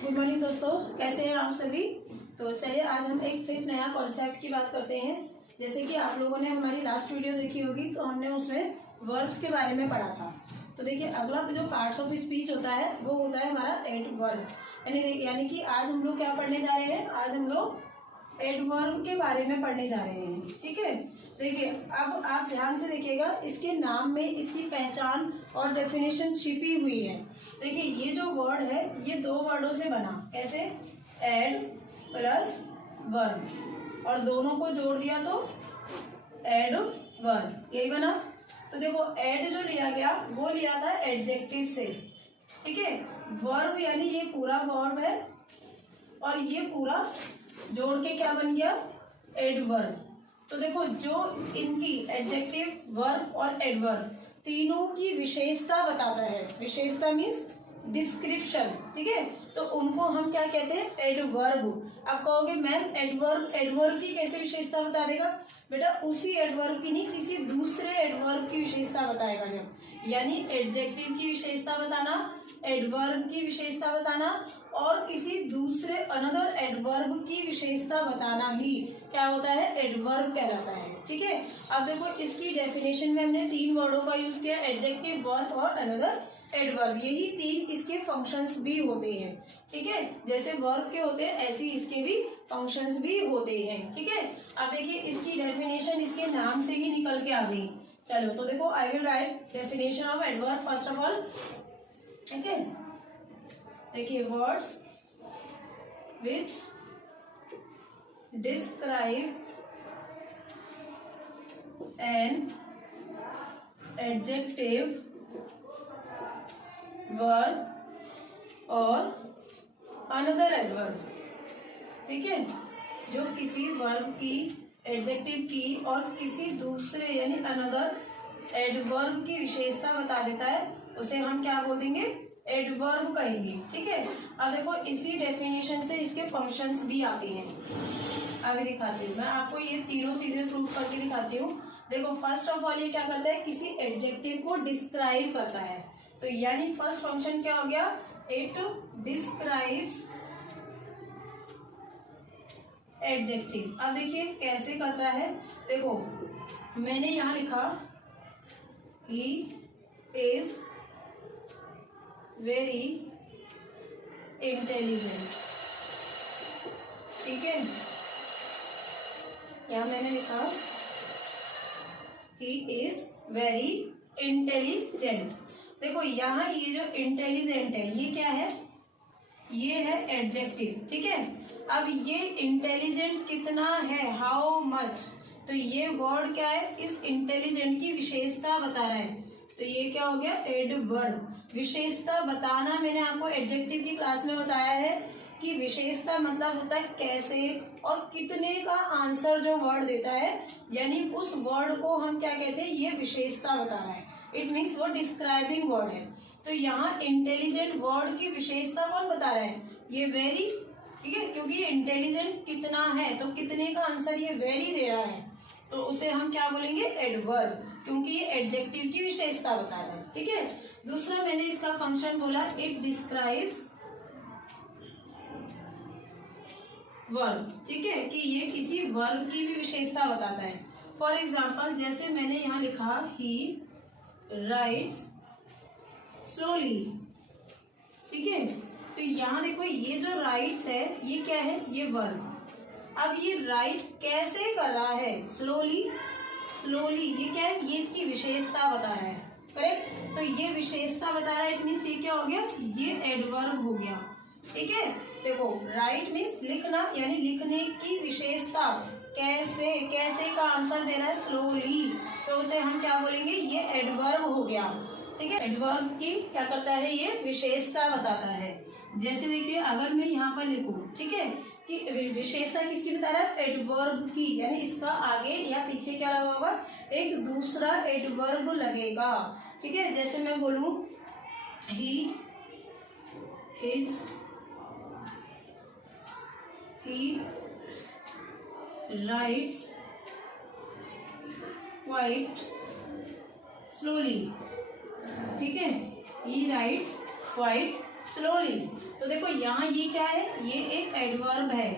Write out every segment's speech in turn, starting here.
Good morning दोस्तों, कैसे हैं आप सभी। तो चलिए आज हम एक फिर नया कॉन्सेप्ट की बात करते हैं। जैसे कि आप लोगों ने हमारी लास्ट वीडियो देखी होगी तो हमने उसमें वर्ब्स के बारे में पढ़ा था। तो देखिए अगला जो पार्ट्स ऑफ स्पीच होता है वो होता है हमारा एडवर्ब। यानी कि आज हम लोग क्या पढ़ने जा रहे हैं, आज हम लोग एडवर्ब के बारे में पढ़ने जा रहे हैं। ठीक है, देखिए अब आप ध्यान से देखिएगा, इसके नाम में इसकी पहचान और डेफिनेशन छिपी हुई है। देखिए ये जो वर्ड है ये दो वर्डों से बना, कैसे, एड प्लस वर्ब, और दोनों को जोड़ दिया तो एड वर्ब, यही बना। तो देखो एड जो लिया गया वो लिया था एडजेक्टिव से, ठीक है। वर्ब यानी ये पूरा वर्ब है और ये पूरा जोड़ के क्या बन गया, एडवर्ब। तो देखो जो इनकी एडजेक्टिव, वर्ब और एडवर्ब तीनों की विशेषता बताता है। विशेषता मीन्स डिस्क्रिप्शन, ठीक है। तो उनको हम क्या कहते हैं, एडवर्ब। आप कहोगे मैम एडवर्ब की कैसे विशेषता बता देगा, बेटा उसी एडवर्ब की नहीं, किसी दूसरे एडवर्ब की विशेषता बताएगा जब, यानी एडजेक्टिव की विशेषता बताना, एडवर्ब की विशेषता बताना और किसी दूसरे अनदर एडवर्ब की विशेषता बताना ही क्या होता है, एडवर्ब कहलाता है। ठीक है, अब देखो इसकी डेफिनेशन में हमने तीन वर्डों का यूज किया, एडजेक्टिव, वर्ब और अनदर एडवर्ब। यही तीन इसके फंक्शंस भी होते हैं। ठीक है, जैसे वर्ब के होते हैं ऐसे इसके भी फंक्शंस भी होते हैं। ठीक है, अब देखिए इसकी डेफिनेशन इसके नाम से ही निकल के आ गई। चलो तो देखो I will write definition of adverb first of all. ठीक है, देखिए words which describe an adjective, verb और अनदर एडवर्ब। ठीक है, जो किसी वर्ब की, एडजेक्टिव की और किसी दूसरे यानी अनदर एडवर्ब की विशेषता बता देता है उसे हम क्या बोल देंगे, एडवर्ब कहेंगे। ठीक है, अब देखो इसी डेफिनेशन से इसके फंक्शंस भी आते हैं। आगे दिखाती हूँ मैं आपको, ये तीनों चीजें प्रूव करके दिखाती हूँ। देखो फर्स्ट ऑफ ऑल ये क्या करता है, किसी एडजेक्टिव को डिस्क्राइब करता है। तो यानी फर्स्ट फंक्शन क्या हो गया, इट डिस्क्राइब्स एडजेक्टिव। अब देखिए कैसे करता है, देखो मैंने यहां लिखा ही इज वेरी इंटेलिजेंट। ठीक है, यहां मैंने लिखा ही इज वेरी इंटेलिजेंट। देखो यहाँ ये जो इंटेलिजेंट है ये क्या है, ये है एडजेक्टिव। ठीक है, अब ये इंटेलिजेंट कितना है, हाउ मच, तो ये वर्ड क्या है, इस इंटेलिजेंट की विशेषता बता रहा है। तो ये क्या हो गया, एडवर्ब। विशेषता बताना मैंने आपको एडजेक्टिव की क्लास में बताया है कि विशेषता मतलब होता है कैसे और कितने का आंसर जो वर्ड देता है, यानी उस वर्ड को हम क्या कहते हैं, ये विशेषता बता रहा है। इट मीन्स वो डिस्क्राइबिंग वर्ड है। तो यहाँ इंटेलिजेंट वर्ड की विशेषता कौन बता रहा है, ये वेरी। ठीक है, क्योंकि ये इंटेलिजेंट कितना है तो कितने का आंसर ये वेरी दे रहा है, तो उसे हम क्या बोलेंगे, एडवर्ब, क्योंकि ये एडजेक्टिव की विशेषता बता रहा है। ठीक है, दूसरा मैंने इसका फंक्शन बोला, इट डिस्क्राइब्स वर्ब। ठीक है, कि ये किसी वर्ब की भी विशेषता बताता है। फॉर एग्जाम्पल जैसे मैंने यहाँ लिखा ही राइट्स स्लोली। ठीक है, तो यहाँ देखो ये जो राइट्स है ये क्या है, ये वर्ब। अब ये राइट कैसे कर रहा है, स्लोली, स्लोली, ये क्या है, ये इसकी विशेषता बता रहा है। करेक्ट, तो ये विशेषता बता रहा है, इट मीन्स ये क्या हो गया, ये एडवर्ब हो गया। ठीक है, देखो राइट मीन्स लिखना, यानी लिखने की विशेषता, कैसे, कैसे का आंसर दे रहा है, स्लोली, तो उसे हम क्या बोलेंगे, ये एडवर्ब हो गया। ठीक है, एडवर्ब की क्या करता है, ये विशेषता बताता है। जैसे देखिए अगर मैं यहाँ पर लिखूं, ठीक है, कि विशेषता किसकी बता रहा है, एडवर्ब की, यानी इसका आगे या पीछे क्या लगा होगा, एक दूसरा एडवर्ब लगेगा। ठीक है, जैसे मैं बोलूं he his, he writes quite slowly. ठीक है, ही राइट्स क्वाइट स्लोली। तो देखो यहाँ ये क्या है, ये एक एडवर्ब है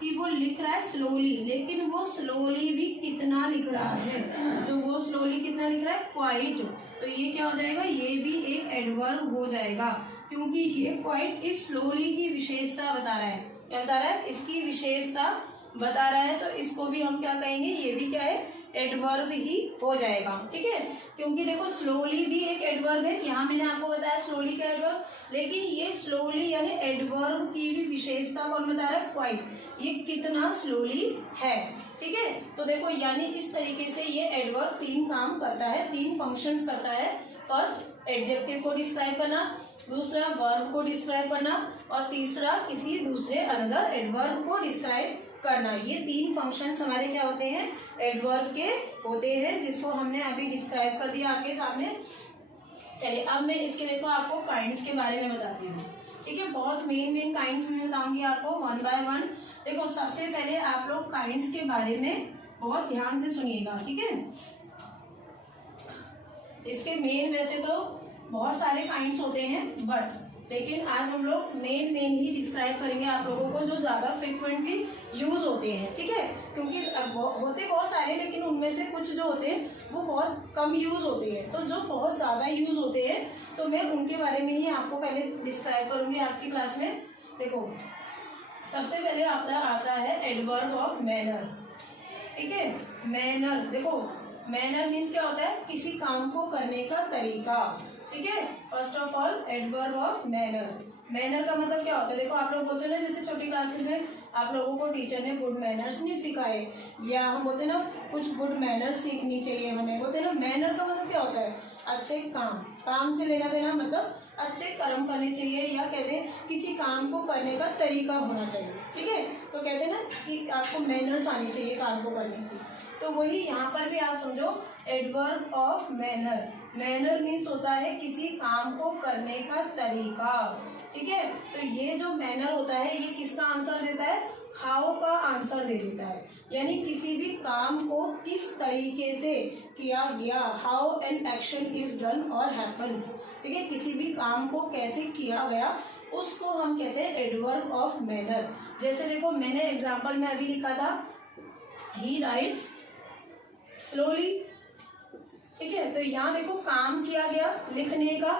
कि वो लिख रहा है स्लोली, लेकिन वो स्लोली भी कितना लिख रहा है, तो वो स्लोली कितना लिख रहा है, क्वाइट। तो ये क्या हो जाएगा, ये भी एक एडवर्ब हो जाएगा, क्योंकि ये क्वाइट इस स्लोली की विशेषता बता रहा है। क्या बता रहा है, इसकी विशेषता बता रहा है, तो इसको भी हम क्या कहेंगे, ये भी क्या है, एडवर्ब ही हो जाएगा। ठीक है, क्योंकि देखो स्लोली भी एक एडवर्ब है, यहाँ मैंने आपको बताया स्लोली का एडवर्ब, लेकिन ये स्लोली यानी एडवर्ब की भी विशेषता कौन बता रहा है, क्वाइट, ये कितना स्लोली है। ठीक है, तो देखो यानी इस तरीके से ये एडवर्ब 3 काम करता है, 3 फंक्शंस करता है। फर्स्ट एडजेक्टिव को डिस्क्राइब करना, दूसरा वर्ब को डिस्क्राइब करना, और तीसरा किसी दूसरे अनदर एडवर्ब को डिस्क्राइब करना। ये 3 फंक्शंस हमारे क्या होते हैं, एडवर्ब के होते हैं, जिसको हमने अभी डिस्क्राइब कर दिया आपके सामने। चलिए अब मैं इसके देखो आपको काइंड्स के बारे में बताती हूँ। ठीक है, बहुत मेन काइंड्स में बताऊंगी आपको 1 बाय 1। देखो सबसे पहले आप लोग काइंड्स के बारे में बहुत ध्यान से सुनिएगा। ठीक है, इसके मेन वैसे तो बहुत सारे काइंड्स होते हैं, बट लेकिन आज हम लोग मेन ही डिस्क्राइब करेंगे आप लोगों को, जो ज्यादा फ्रिक्वेंटली यूज होते हैं। ठीक है, क्योंकि होते बहुत सारे, लेकिन उनमें से कुछ जो होते हैं वो बहुत कम यूज होते हैं, तो जो बहुत ज्यादा यूज होते हैं तो मैं उनके बारे में ही आपको पहले डिस्क्राइब करूंगी आज की क्लास में। देखो सबसे पहले आता है एडवर्ब ऑफ मैनर। ठीक है, मैनर, देखो मैनर मीन्स क्या होता है, किसी काम को करने का तरीका। ठीक है, first of all adverb of manner. Manner का मतलब क्या होता है, देखो आप लोग बोलते हैं ना, जैसे छोटी क्लासेस में आप लोगों को टीचर ने गुड मैनर्स नहीं सिखाए, या हम बोलते हैं ना कुछ गुड मैनर्स सीखनी चाहिए हमें, बोलते हैं ना मैनर का मतलब क्या होता है, अच्छे काम से लेना देना, मतलब अच्छे कर्म करने चाहिए, या कहते हैं किसी काम को करने का तरीका होना चाहिए। ठीक है, तो कहते हैं ना कि आपको मैनर्स आनी चाहिए काम को करने की, तो वही यहाँ पर भी आप समझो adverb of manner. Manner means होता है किसी काम को करने का तरीका। ठीक है, तो ये जो मैनर होता है ये किसका आंसर देता है, हाउ का आंसर दे देता है, यानी किसी भी काम को किस तरीके से किया गया, how an action is done और हैपन्स। ठीक है, किसी भी काम को कैसे किया गया उसको हम कहते हैं एडवर्ब ऑफ मैनर। जैसे देखो मैंने एग्जाम्पल में अभी लिखा था, ही राइट्स स्लोली। ठीक है, तो यहाँ देखो काम किया गया लिखने का,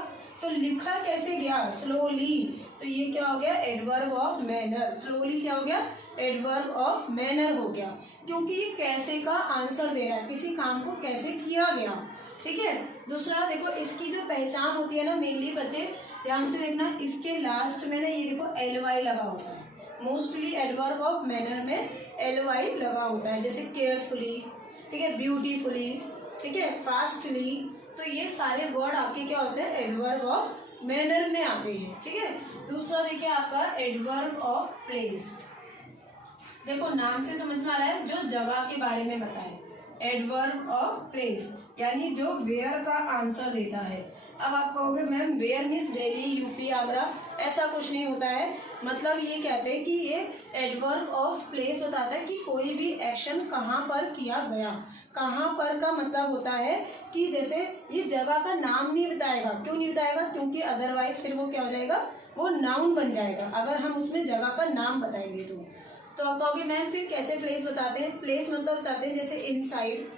तो लिखा कैसे गया, स्लोली, तो ये क्या हो गया, एडवर्ब ऑफ मैनर। स्लोली क्या हो गया, एडवर्ब ऑफ मैनर हो गया, क्योंकि ये कैसे का आंसर दे रहा है, किसी काम को कैसे किया गया। ठीक है, दूसरा देखो इसकी जो पहचान होती है ना, मेनली बच्चे ध्यान से देखना, इसके लास्ट में ना ये देखो ly लगा होता है, मोस्टली एडवर्ब ऑफ मैनर में ly लगा होता है, जैसे केयरफुली, ठीक है, ब्यूटीफुली, ठीक है, फास्टली, तो ये सारे वर्ड आपके क्या होते हैं, एडवर्ब ऑफ मैनर में आते हैं। ठीक है, दूसरा देखिए आपका एडवर्ब ऑफ प्लेस। देखो नाम से समझ में आ रहा है, जो जगह के बारे में बताए, एडवर्ब ऑफ प्लेस यानी जो वेयर का आंसर देता है। अब आप कहोगे ma'am where means Delhi, UP, Agra, ऐसा कुछ नहीं होता है, मतलब ये कहते हैं कि ये एडवर्ब ऑफ प्लेस बताता है कि कोई भी एक्शन कहाँ पर किया गया। कहाँ पर का मतलब होता है कि जैसे ये जगह का नाम नहीं बताएगा, क्यों नहीं बताएगा, क्योंकि अदरवाइज फिर वो क्या हो जाएगा, वो नाउन बन जाएगा अगर हम उसमें जगह का नाम बताएंगे तो आप कहोगे मैम फिर कैसे प्लेस बताते हैं, प्लेस मतलब बताते हैं जैसे इनसाइड,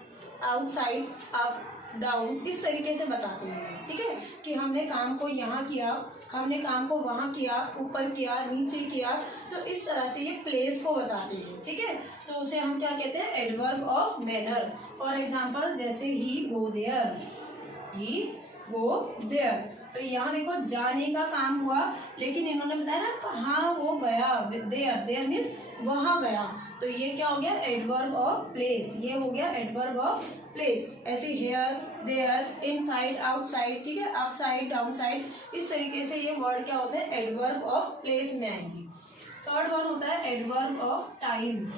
आउटसाइड, अप, डाउन, इस तरीके से बताते हैं। ठीक है, कि हमने काम को यहाँ किया, हमने काम को वहाँ किया, ऊपर किया, नीचे किया, तो इस तरह से ये प्लेस को बताते हैं। ठीक है, तो उसे हम क्या कहते हैं, adverb of manner. For example जैसे ही go there, he go there, तो यहाँ देखो जाने का काम हुआ, लेकिन इन्होंने बताया ना कहाँ वो गया, देयर, देयर मीन्स वहाँ गया, तो ये क्या हो गया, एडवर्ब ऑफ प्लेस, ये हो गया एडवर्ब ऑफ प्लेस। ऐसे हेयर, देयर, इनसाइड, आउटसाइड, ठीक है, अपसाइड, डाउनसाइड, इस तरीके से ये वर्ड क्या होते हैं, एडवर्ब ऑफ प्लेस में आएंगे। थर्ड वन होता है adverb of time.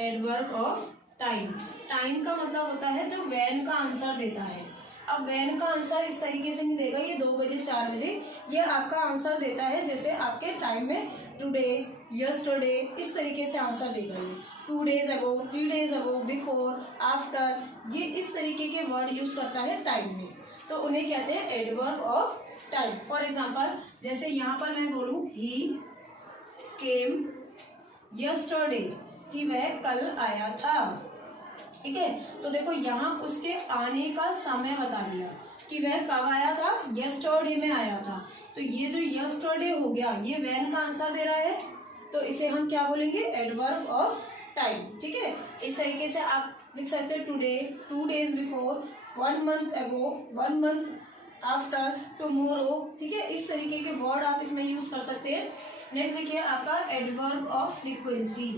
Adverb of time, time का मतलब होता है जो व्हेन का आंसर देता है। अब व्हेन का आंसर इस तरीके से नहीं देगा ये 2 बजे 4 बजे, ये आपका आंसर देता है जैसे आपके टाइम में टुडे, यस्टरडे, इस तरीके से आंसर देगा ये, 2 days अगो, 3 days अगो, बिफोर, आफ्टर, ये इस तरीके के वर्ड यूज करता है टाइम में, तो उन्हें कहते हैं adverb of time. For example जैसे यहाँ पर मैं बोलूँ ही केम यस्टरडे, कि वह कल आया था। ठीक है, तो देखो यहाँ उसके आने का समय बता दिया कि वह कब आया था, यस्टरडे में आया था। तो ये जो यस्टरडे हो गया ये वैन का आंसर दे रहा है, तो इसे हम क्या बोलेंगे, एडवर्ब ऑफ टाइम। ठीक है, इस तरीके से आप लिख सकते हैं टुडे, 2 days बिफोर, 1 month अगो, 1 month आफ्टर, टुमारो। ठीक है, इस तरीके के वर्ड आप इसमें यूज कर सकते हैं। नेक्स्ट देखिए आपका एडवर्ब ऑफ फ्रीक्वेंसी।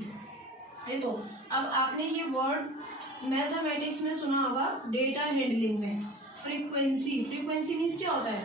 देखो अब आपने ये वर्ड मैथमेटिक्स में सुना होगा, डेटा हैंडलिंग में फ्रीक्वेंसी। फ्रीक्वेंसी मीन्स क्या होता है,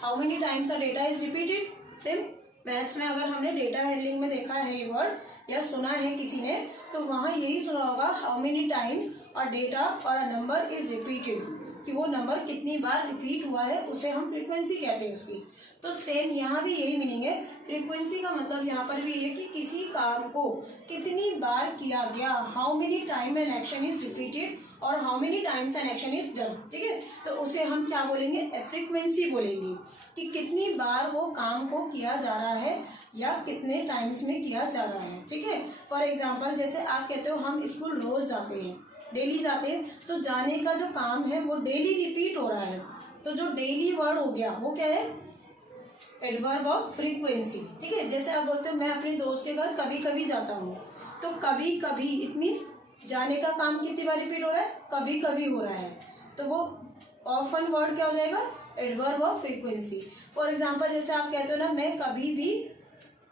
how many times a data is repeated. Same maths में अगर हमने डेटा हैंडलिंग में देखा है ये वर्ड या सुना है किसी ने, तो वहाँ यही सुना होगा, how many times a data और अ नंबर इज रिपीटेड, कि वो नंबर कितनी बार रिपीट हुआ है उसे हम फ्रीक्वेंसी कहते हैं उसकी। तो सेम यहाँ भी यही मीनिंग है। फ्रीक्वेंसी का मतलब यहाँ पर भी है कि किसी काम को कितनी बार किया गया, how many time an action is repeated और how many times an action is done. ठीक है, तो उसे हम क्या बोलेंगे, फ्रीक्वेंसी बोलेंगे, कि कितनी बार वो काम को किया जा रहा है या कितने टाइम्स में किया जा रहा है। ठीक है, फॉर एग्जाम्पल जैसे आप कहते हो हम स्कूल रोज जाते हैं, डेली जाते हैं, तो जाने का जो काम है वो डेली रिपीट हो रहा है। तो जो डेली वर्ड हो गया वो क्या है, एडवर्ब ऑफ फ्रीक्वेंसी। ठीक है, जैसे आप बोलते हो मैं अपने दोस्त के घर कभी कभी जाता हूँ, तो कभी कभी इट मीन्स जाने का काम कितनी बार रिपीट हो रहा है, कभी कभी हो रहा है, तो वो ऑफन वर्ड क्या हो जाएगा, adverb of frequency. For example जैसे आप कहते हो ना मैं कभी भी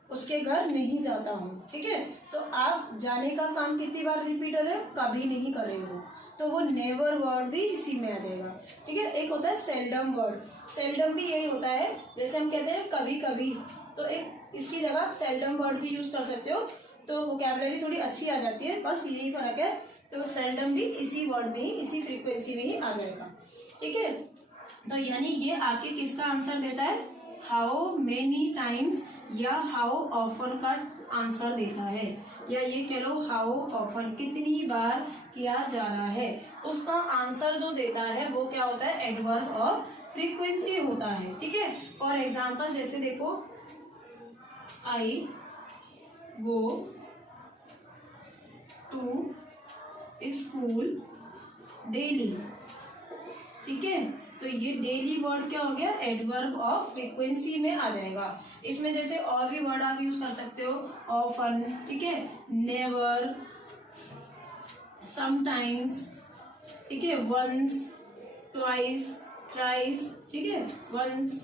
उसके घर नहीं जाता हूँ। ठीक है, तो आप जाने का काम कितनी बार रिपीट हो रहे हो, कभी नहीं कर रहे हो, तो वो नेवर वर्ड भी इसी में आ जाएगा। ठीक है, एक होता है सेल्डम वर्ड, सेल्डम भी यही होता है, जैसे हम कहते हैं कभी कभी, तो एक इसकी जगह सेल्डम वर्ड भी यूज कर सकते हो, तो वोकैबुलरी थोड़ी अच्छी आ जाती है, बस यही फर्क है। तो सेल्डम भी इसी वर्ड में ही, इसी फ्रीक्वेंसी में ही आ जाएगा। ठीक है, तो यानी ये आपके किसका आंसर देता है, हाउ मेनी टाइम्स या हाउ ऑफन का आंसर देता है, या ये कह लो हाउ ऑफन, कितनी बार किया जा रहा है, उसका आंसर जो देता है वो क्या होता है, एडवर्ब ऑफ फ्रीक्वेंसी होता है। ठीक है, फॉर एग्जाम्पल जैसे देखो आई गो टू स्कूल डेली। ठीक है, तो ये डेली वर्ड क्या हो गया, एडवर्ब ऑफ फ्रीक्वेंसी में आ जाएगा। इसमें जैसे और भी वर्ड आप यूज कर सकते हो, ऑफन, ठीक है, नेवर, समटाइम्स, ठीक है, वंस, ट्वाइस, थ्राइस, ठीक है, वंस,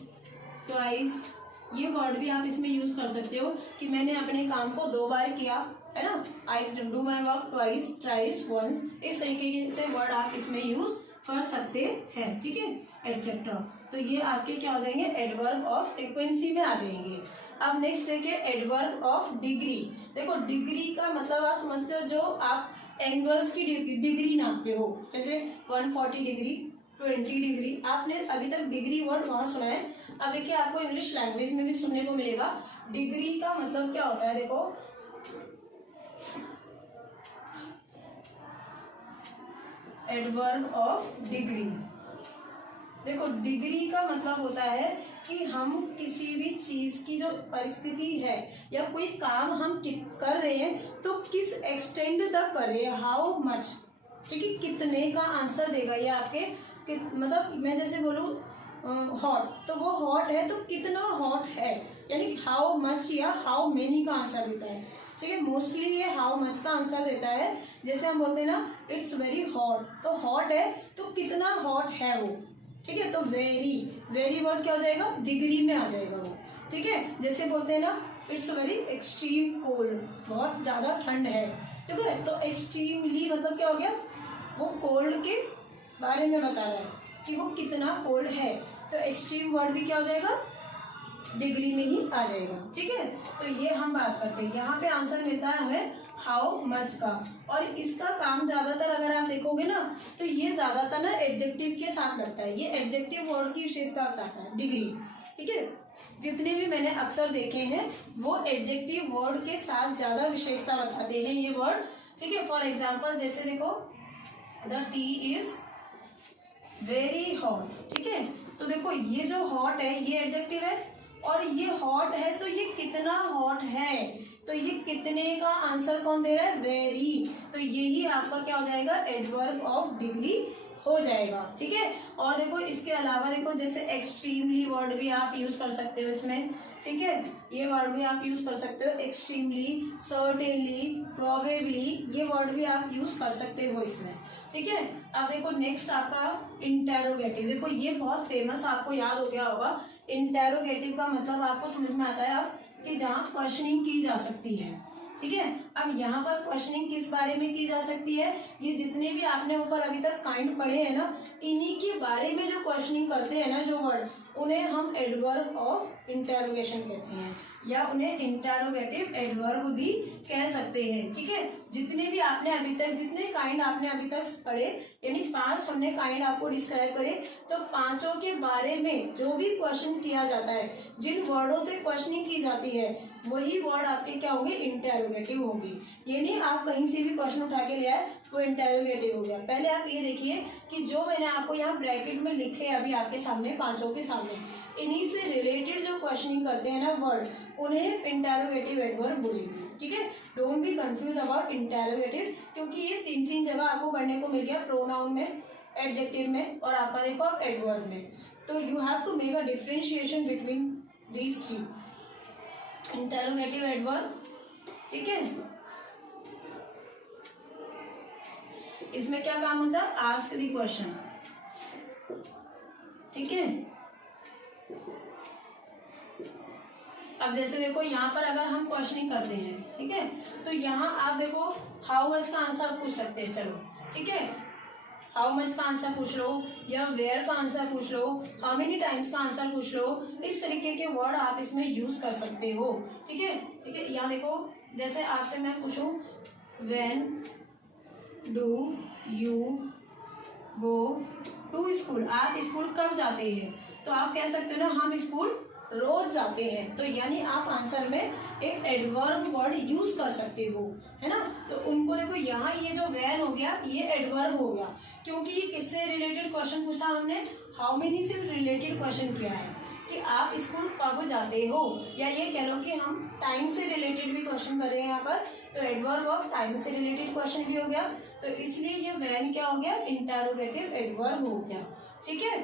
ट्वाइस, ये वर्ड भी आप इसमें यूज कर सकते हो कि मैंने अपने काम को 2 बार किया, है ना, I do my work twice, thrice, once, इस तरीके से वर्ड आप इसमें यूज कर सकते हैं। ठीक है, एटसेट्रा। तो ये आपके क्या हो जाएंगे, एडवर्ब ऑफ फ्रीक्वेंसी में आ जाएंगे। अब नेक्स्ट देखिए एडवर्ब ऑफ डिग्री। देखो डिग्री का मतलब आप समझते हो, जो आप एंगल्स की डिग्री नापते हो, जैसे 140 डिग्री, 20 डिग्री, आपने अभी तक डिग्री वर्ड वहां सुना है। अब देखिए आपको इंग्लिश लैंग्वेज में भी सुनने को मिलेगा। डिग्री का मतलब क्या होता है, देखो एडवर्ब ऑफ डिग्री। देखो डिग्री का मतलब होता है कि हम किसी भी चीज की जो परिस्थिति है या कोई काम हम कर रहे हैं तो किस एक्सटेंड तक कर रहे हैं, हाउ मच, ठीक है, कितने का आंसर देगा ये आपके मतलब मैं जैसे बोलूँ हॉट, तो वो हॉट है तो कितना हॉट है, यानी हाउ मच या हाउ मेनी का आंसर देता है। ठीक है, मोस्टली ये हाउ मच का आंसर देता है। जैसे हम बोलते हैं ना इट्स वेरी हॉट, तो हॉट है तो कितना हॉट है वो। ठीक है, तो वेरी, वेरी वर्ड क्या हो जाएगा, डिग्री में आ जाएगा वो। ठीक है, जैसे बोलते हैं ना इट्स वेरी एक्सट्रीम कोल्ड, बहुत ज्यादा ठंड है। ठीक है, तो एक्सट्रीमली मतलब क्या हो गया, वो कोल्ड के बारे में बता रहा है कि वो कितना कोल्ड है, तो एक्सट्रीम वर्ड भी क्या हो जाएगा, डिग्री में ही आ जाएगा। ठीक है, तो ये हम बात करते हैं, यहाँ पे आंसर मिलता है हमें हाउ मच का। और इसका काम ज्यादातर अगर आप देखोगे ना तो ये ज्यादातर ना एडजेक्टिव के साथ लगता है, ये एडजेक्टिव वर्ड की विशेषता बताता है डिग्री। ठीक है, जितने भी मैंने अक्सर देखे हैं वो एडजेक्टिव वर्ड के साथ ज्यादा विशेषता बताते हैं ये वर्ड। ठीक है, फॉर एग्जाम्पल जैसे देखो the T is very hot, ठीक है, तो देखो ये जो हॉट है ये एडजेक्टिव है, और ये हॉट है तो ये कितना हॉट है, तो ये कितने का आंसर कौन दे रहा है, वेरी, तो यही आपका क्या हो जाएगा, एडवर्ब ऑफ डिग्री हो जाएगा। ठीक है, और देखो इसके अलावा देखो जैसे एक्सट्रीमली वर्ड भी आप यूज कर सकते हो इसमें। ठीक है, ये वर्ड भी आप यूज कर सकते हो, एक्सट्रीमली, सर्टेनली, प्रोबेबली, ये वर्ड भी आप यूज कर सकते हो इसमें। ठीक है, अब देखो नेक्स्ट आपका इंटेरोगेटिव। देखो ये बहुत फेमस, आपको याद हो गया होगा। इंटेरोगेटिव का मतलब आपको समझ में आता है अब कि जहाँ क्वेश्चनिंग की जा सकती है। ठीक है, अब यहाँ पर क्वेश्चनिंग किस बारे में की जा सकती है, ये जितने भी आपने ऊपर अभी तक काइंड पढ़े हैं ना, इन्हीं के बारे में जो क्वेश्चनिंग करते हैं ना जो वर्ड, उन्हें हम एडवर्ब ऑफ इंटेरोगेशन कहते हैं, या उन्हें इंटेरोगेटिव एडवर्ब भी कह सकते हैं। ठीक है, जितने भी आपने अभी तक, जितने काइंड आपने अभी तक पढ़े, यानी 5 हमने काइंड आपको डिस्क्राइब करे, तो पांचों के बारे में जो भी क्वेश्चन किया जाता है, जिन वर्डों से क्वेश्चनिंग की जाती है, वही वर्ड आपके क्या होंगे, इंटेरोगेटिव होंगे। ये नहीं आप कहीं से भी क्वेश्चन उठा के ले आए वो इंटेरोगेटिव हो गया। पहले आप ये देखिए कि जो मैंने आपको यहाँ ब्रैकेट में लिखे अभी आपके सामने, पांचों के सामने, इन्हीं से रिलेटेड जो क्वेश्चनिंग करते हैं ना वर्ड, उन्हें इंटेरोगेटिव एडवर्ब बोलेंगे। ठीक है, don't be confuse about interrogative, क्योंकि ये 3 जगह आपको पढ़ने को मिल गया, प्रोनाउन में, एडजेक्टिव में, और आपका देखो एडवर्ब में। तो you have to make a differentiation between these 3, interrogative adverb. ठीक है, इसमें क्या काम होता है, आस्क द क्वेश्चन। ठीक है, अब जैसे देखो यहाँ पर अगर हम क्वेश्चनिंग करते हैं, ठीक है, तो यहाँ आप देखो हाउ मच का आंसर पूछ सकते हैं। चलो ठीक है, हाउ मच का आंसर पूछ लो, या वेयर का आंसर पूछ लो, हाउ मेनी टाइम्स का आंसर पूछ लो, इस तरीके के वर्ड आप इसमें यूज कर सकते हो। ठीक है, ठीक है, यहाँ देखो जैसे आपसे मैं पूछूं when do you go to school, आप स्कूल कब जाते हैं, तो आप कह सकते हो ना हम स्कूल रोज जाते हैं, तो यानी आप आंसर में एक एडवर्ब वर्ड यूज कर सकते हो, है ना। तो उनको देखो यहाँ ये जो वैन हो गया ये एडवर्ब हो गया, क्योंकि ये किससे रिलेटेड क्वेश्चन पूछा हमने, हाउ मेनी से रिलेटेड क्वेश्चन किया है कि आप स्कूल कब जाते हो, या ये कह लो कि हम टाइम से रिलेटेड भी क्वेश्चन कर रहे हैं यहाँ पर, तो एडवर्ब ऑफ टाइम से रिलेटेड क्वेश्चन भी हो गया, तो इसलिए ये वैन क्या हो गया, इंटेरोगेटिव एडवर्ब हो गया। ठीक है,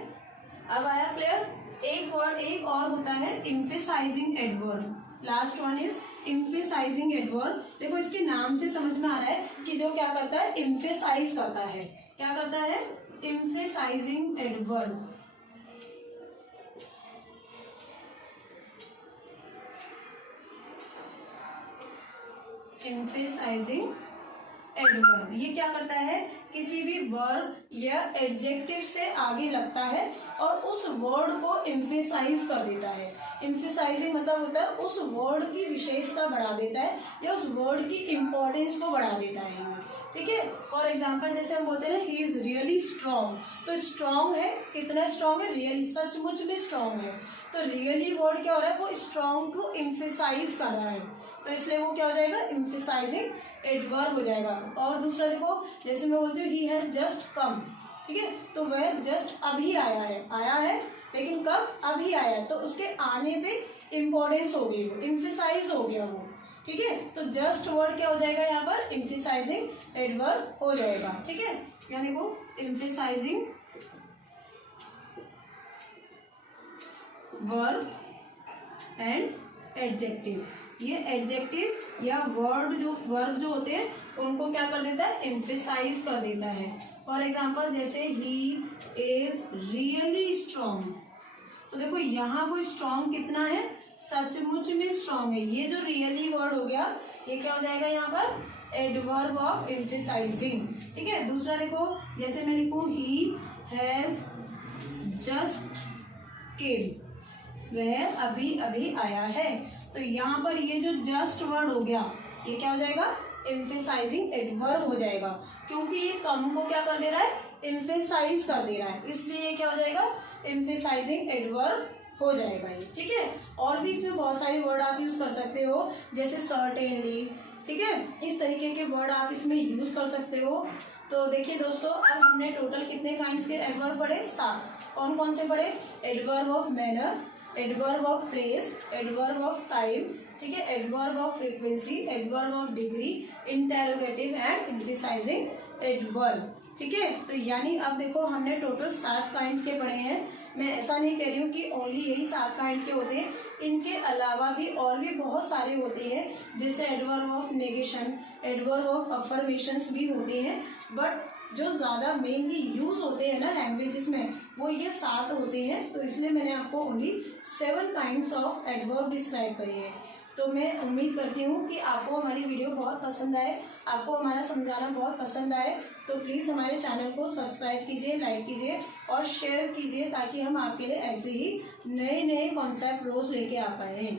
अब आया क्लियर। एक वर्ड एक और होता है emphasizing adverb, last one is emphasizing adverb. देखो इसके नाम से समझ में आ रहा है कि जो क्या करता है, एम्फेसाइज करता है। क्या करता है, एम्फेसाइजिंग एडवर्ब। एम्फेसाइजिंग एडवर्ब ये क्या करता है, किसी भी वर्ब या एडजेक्टिव से आगे लगता है और उस वर्ड को एम्फेसाइज कर देता है। एम्फेसाइजिंग मतलब होता है उस वर्ड की विशेषता बढ़ा देता है या उस वर्ड की इम्पोर्टेंस को बढ़ा देता है। ठीक है, फॉर एग्जाम्पल जैसे हम बोलते हैं ना ही इज रियली स्ट्रॉन्ग, तो स्ट्रॉन्ग है, कितना स्ट्रॉन्ग है, रियली, सचमुच में स्ट्रॉन्ग है, तो रियली वर्ड क्या हो रहा है, वो स्ट्रॉन्ग को एम्फेसाइज कर रहा है, तो इसलिए वो क्या हो जाएगा, एम्फेसाइजिंग एडवर्ब हो जाएगा। और दूसरा देखो जैसे मैं बोलती हूँ ही हैज जस्ट कम, ठीक है, तो वह जस्ट अभी आया है लेकिन कब, अभी आया है, तो उसके आने पे इम्पोर्टेंस हो गई, वो एम्फेसाइज हो गया वो। ठीक है, तो जस्ट वर्ड क्या हो जाएगा यहाँ पर, एम्फेसाइजिंग एडवर्ब हो जाएगा। ठीक है, यानी वो एम्फेसाइजिंग वर्ब एंड एडजेक्टिव, ये एडजेक्टिव या वर्ड जो वर्ब जो होते हैं उनको क्या कर देता है, एम्फेसाइज कर देता है। फॉर एग्जाम्पल जैसे ही इज रियली स्ट्रॉन्ग, तो देखो यहाँ वो स्ट्रॉन्ग कितना है, सचमुच में स्ट्रॉन्ग है, ये जो रियली वर्ड हो गया ये क्या हो जाएगा यहाँ पर, एडवर्ब ऑफ एम्फेसाइजिंग। ठीक है, दूसरा देखो जैसे मैं लिखूं ही हैज जस्ट केम, वह अभी अभी आया है, तो यहाँ पर ये जो जस्ट वर्ड हो गया ये क्या हो जाएगा, एम्फेसाइजिंग एडवर्ब हो जाएगा, क्योंकि ये कम को क्या कर दे रहा है, एम्फेसाइज कर दे रहा है, इसलिए ये क्या हो जाएगा, एम्फेसाइजिंग एडवर्ब हो जाएगा ये। ठीक है, और भी इसमें बहुत सारे वर्ड आप यूज कर सकते हो जैसे सर्टेनली, ठीक है, इस तरीके के वर्ड आप इसमें यूज कर सकते हो। तो देखिए दोस्तों, अब हमने टोटल कितने काइंड्स के एडवर्ब पढ़े? 7। कौन कौन से पढ़े? Adverb of manner, adverb of place, adverb of time, ठीक है, adverb of frequency, adverb of degree, interrogative and emphasising adverb. ठीक है, तो यानी अब देखो हमने टोटल 7 काइंड्स के पढ़े हैं। मैं ऐसा नहीं कह रही हूँ कि ओनली यही 7 काइंड के होते हैं, इनके अलावा भी और भी बहुत सारे होते हैं, जैसे adverb of negation, adverb of affirmations भी होते हैं, बट जो ज़्यादा मेनली यूज होते हैं ना लैंग्वेजेस में, वो ये 7 होते हैं। तो इसलिए मैंने आपको only 7 kinds of adverb describe करे हैं। तो मैं उम्मीद करती हूँ कि आपको हमारी वीडियो बहुत पसंद आए, आपको हमारा समझाना बहुत पसंद आए। तो प्लीज़ हमारे चैनल को सब्सक्राइब कीजिए, लाइक कीजिए और शेयर कीजिए, ताकि हम आपके लिए ऐसे ही नए नए कॉन्सेप्ट रोज़ लेके आ पाएँ।